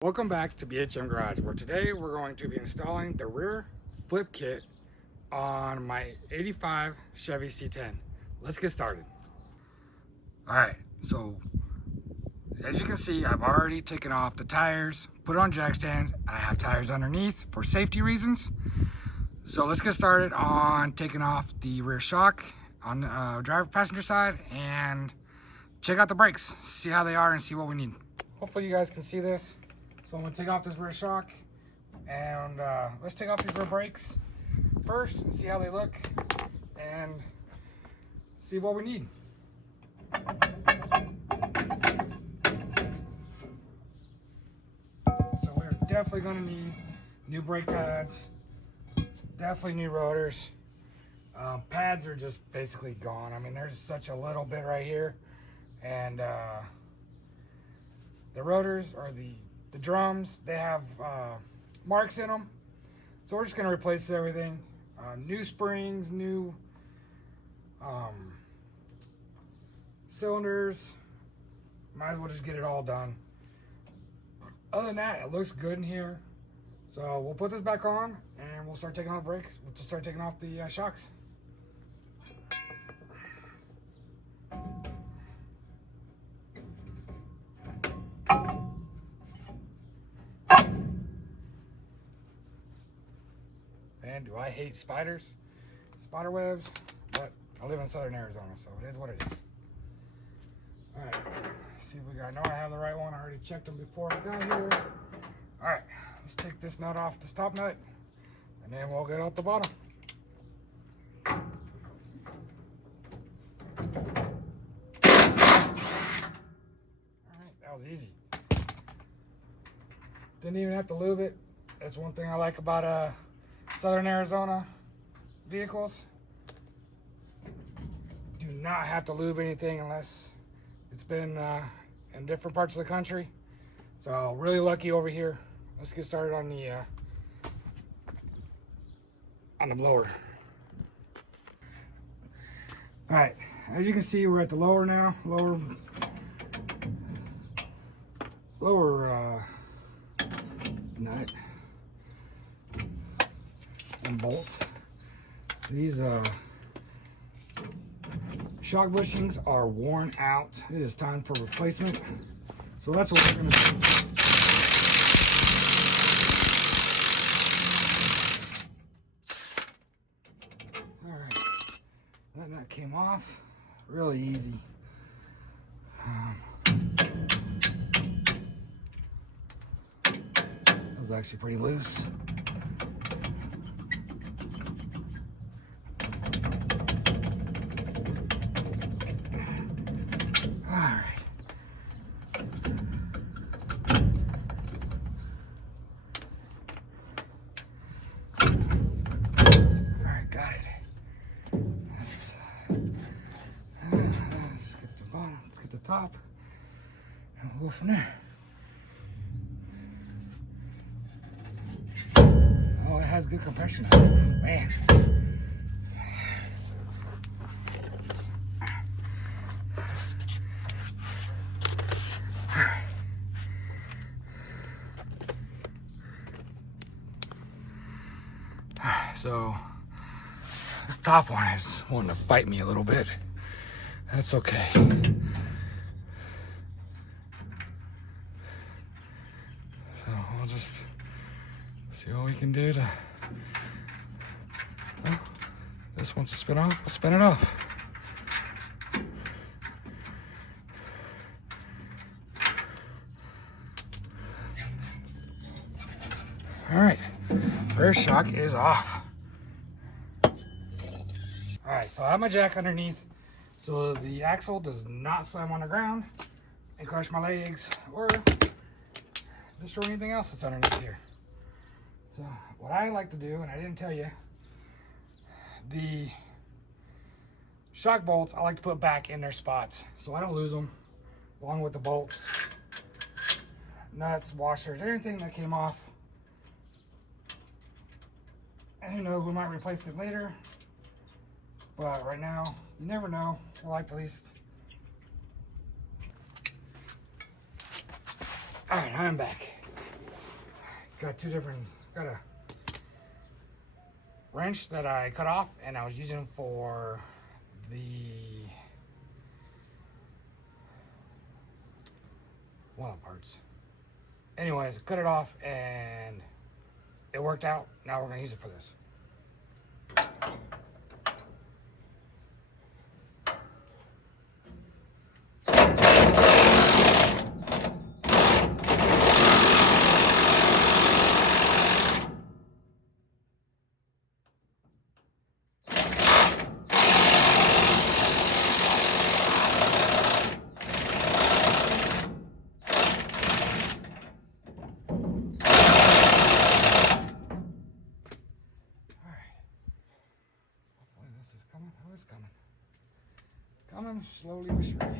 Welcome back to BHM Garage, where today we're going to be installing the rear flip kit on my 85 Chevy C10. Let's get started. Alright, so as you can see, I've already taken off the tires, put it on jack stands, and I have tires underneath for safety reasons. So let's get started on taking off the rear shock on the driver passenger side and check out the brakes, see how they are and see what we need. Hopefully you guys can see this. So I'm going to take off this rear shock and let's take off these rear brakes first and see how they look and see what we need. So we're definitely going to need new brake pads, definitely new rotors. Pads are just basically gone. I mean, there's such a little bit right here, and the rotors or the drums, they have marks in them, so we're just going to replace everything. New springs, new cylinders. Might as well just get it all done. Other than that, it looks good in here, so we'll put this back on and we'll start taking off brakes. We'll just start taking off the shocks. Man, do I hate spider webs, but I live in southern Arizona, so it is what it is. Alright, see if we got, I know I have the right one. I already checked them before I got here. Alright, let's take this nut off, this top nut, and then we'll get out the bottom. Alright, that was easy. Didn't even have to lube it. That's one thing I like about Southern Arizona vehicles. Do not have to lube anything unless it's been in different parts of the country. So really lucky over here. Let's get started on the blower. All right, as you can see, we're at the lower now. Lower nut and bolt. These shock bushings are worn out. It is time for replacement. So that's what we're going to do. All right, that nut came off. Really easy. That was actually pretty loose. Top, and we'll go from there. Oh, it has good compression, man. So this top one is wanting to fight me a little bit. That's okay. So we'll just see what we can do to, well, this wants to spin off, we'll spin it off. All right, rear shock is off. All right, so I have my jack underneath, so the axle does not slam on the ground and crush my legs or destroy anything else that's underneath here. So what I like to do, and I didn't tell you, the shock bolts I like to put back in their spots so I don't lose them, along with the bolts, nuts, washers, anything that came off. And who knows, we might replace it later, but right now you never know. I like to at least. All right, I'm back. got a wrench that I cut off and I was using for the walnut parts. Anyways, cut it off and it worked out. Now we're gonna use it for this. Coming slowly but surely.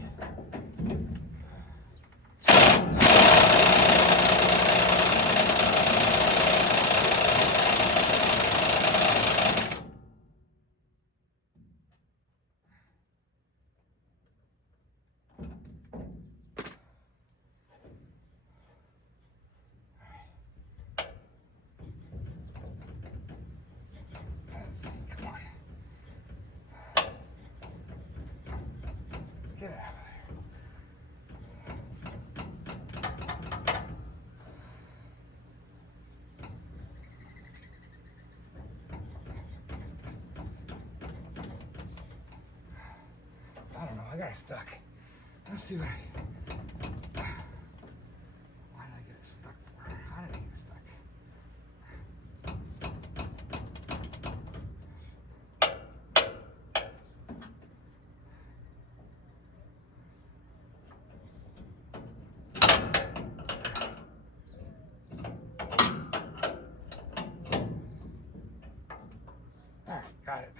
Let's see, come on. Get out of there. I don't know, I got it stuck. Let's see what why did I get it stuck for? How did I get it stuck? Got it.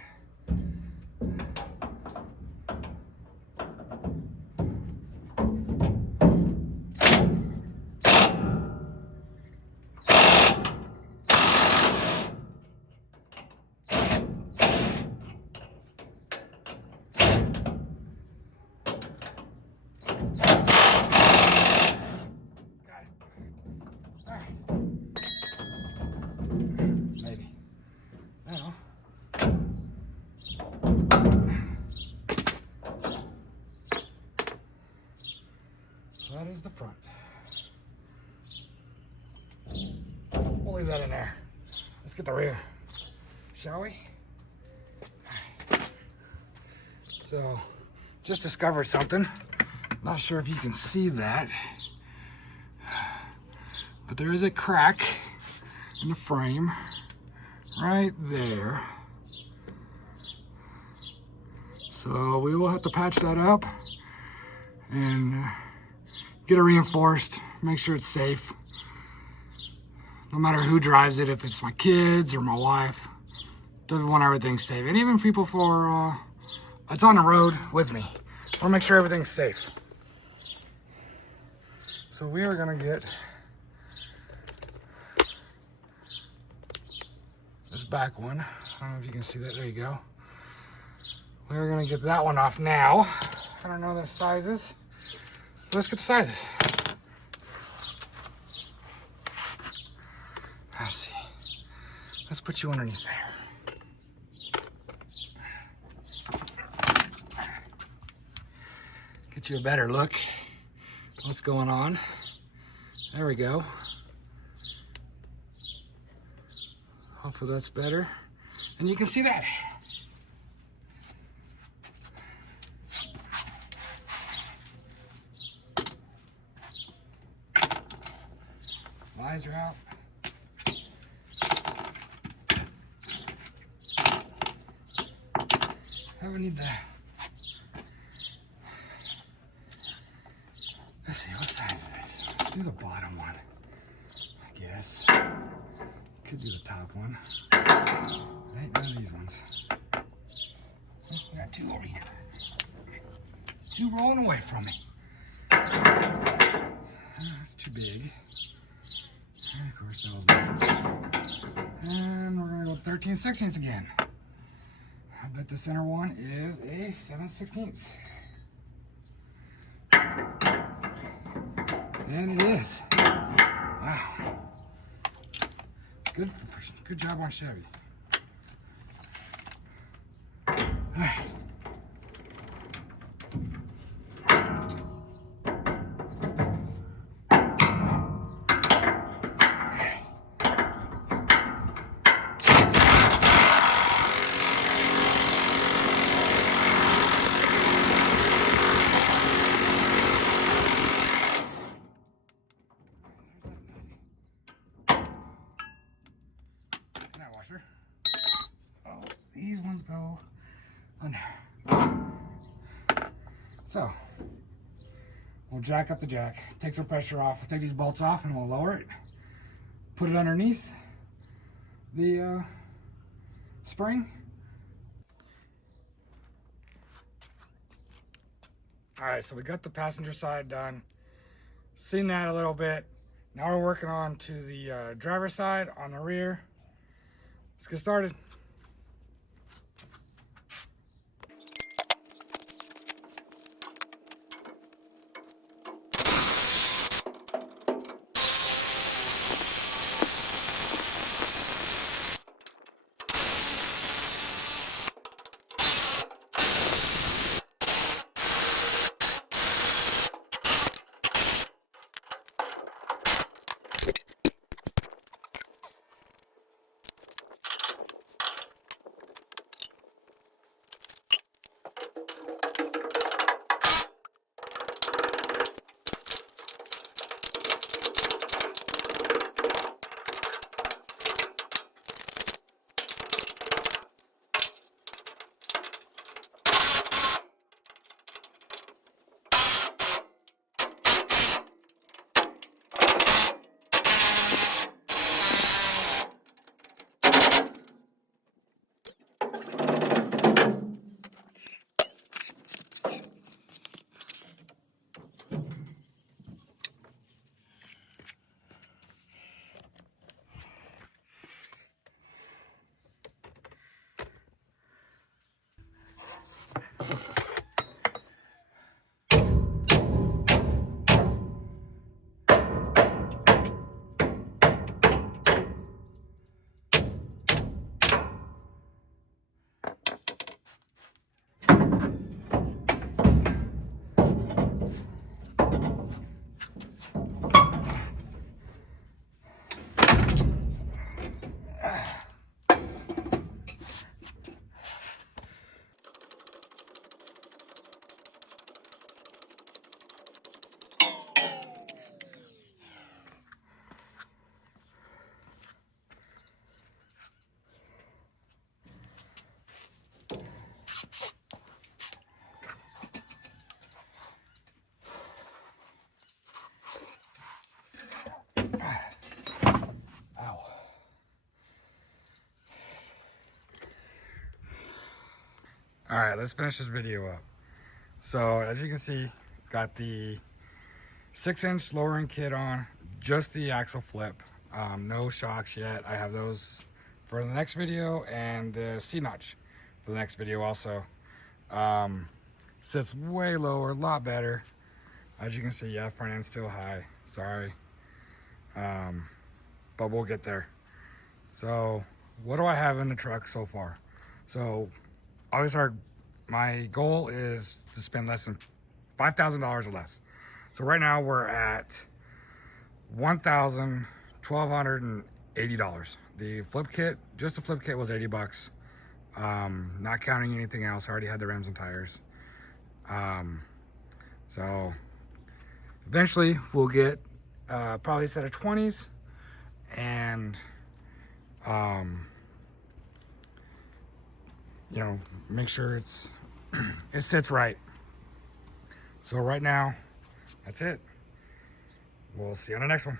All right. Maybe. I don't know. So that is the front. We'll leave that in there. Let's get the rear, shall we? So, just discovered something. Not sure if you can see that, but there is a crack in the frame right there. So we will have to patch that up and get it reinforced, make sure it's safe. No matter who drives it, if it's my kids or my wife, doesn't want everything safe. And even people for, it's on the road with me. I want to make sure everything's safe. So we are gonna get this back one. I don't know if you can see that, there you go. We're gonna get that one off now. I don't know the sizes. Let's get the sizes. Let's see. Let's put you underneath there. Get you a better look. What's going on? There we go. Hopefully that's better. And you can see that. Lines are out. How we need that? Let's see, what size is this? Let's do the bottom one, I guess. Could do the top one. Ain't none of these ones. We got two over here. Two rolling away from me. That's too big. And of course, that was my and we're gonna go 13/16 again. I bet the center one is a 7/16. And it is. Wow. Good job on Chevy. All right. Washer. Oh, these ones go on there. So we'll jack up the jack, take some pressure off, we'll take these bolts off and we'll lower it, put it underneath the spring. All right, so we got the passenger side done, seen that a little bit. Now we're working on to the driver's side on the rear. Let's get started. All right, let's finish this video up. So as you can see, got the 6-inch lowering kit on, just the axle flip, no shocks yet. I have those for the next video, and the C-notch for the next video also. Sits way lower, a lot better. As you can see, yeah, front end's still high, sorry. But we'll get there. So what do I have in the truck so far? So obviously my goal is to spend less than $5,000 or less. So right now we're at $1,280. The flip kit, just the flip kit, was 80 bucks. Not counting anything else. I already had the rims and tires. So eventually we'll get probably a set of 20s, and you know, make sure it sits right. So right now, that's it. We'll see you on the next one.